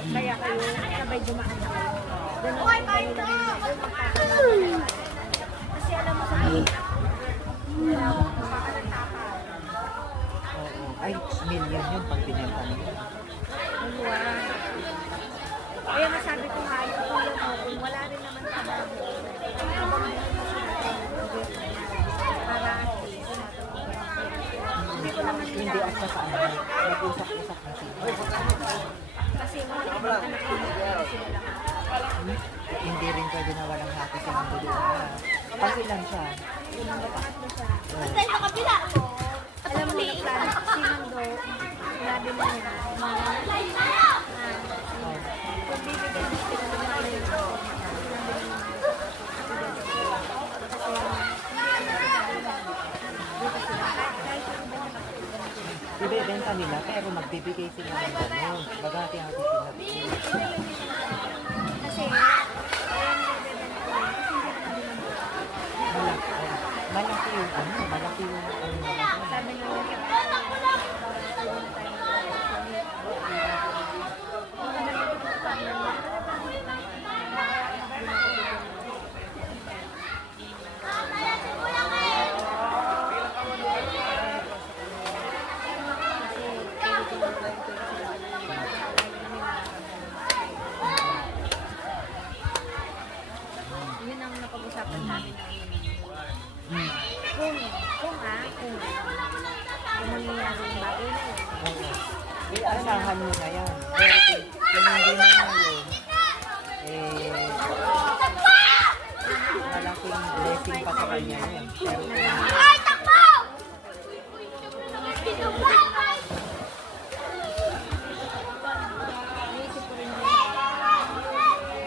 Kaya kayo sabay dumaan na kayo. Ganun, kasi alam mo sa akin, wala akong makakalagtapan. Oo. Ay, million yun pag binenta nila. Kaya masabi ko nga, yung tulad mo, kung wala rin naman trabaho, para at least, hindi ko naman Hindi at sa ano, nag-usap-usap na sila. kasi makikita na sila Hindi rin pwede na walang hati sa mundo doon. Kasi lang siya. Basta sa kabila! Alam mo, si Mando, sinabi mo nila, kung bibigyan mo sila ng mga Ibebenta nila pero magbibigay sila ng gano'n. Bagati-hati sila. kasi Malaki yung ano, malaki yung ano nila. sabi nila, yun ang napag-usapan namin kung mangyayari yung bagay na yun. Oo. Asahan mo na yan. Pero kung hindi na ngayon, malaking blessing pa sa kanya yan. Pero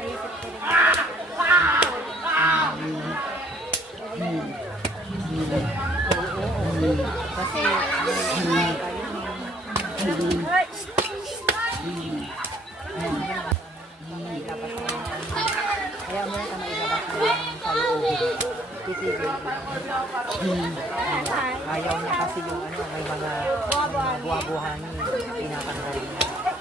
Naisip ko rin kasi kaya mo ka mailabas ng kalooban. Titigil. Ayaw niya kasi yung ano, may mga buha-buhangin. Pinapanood niya.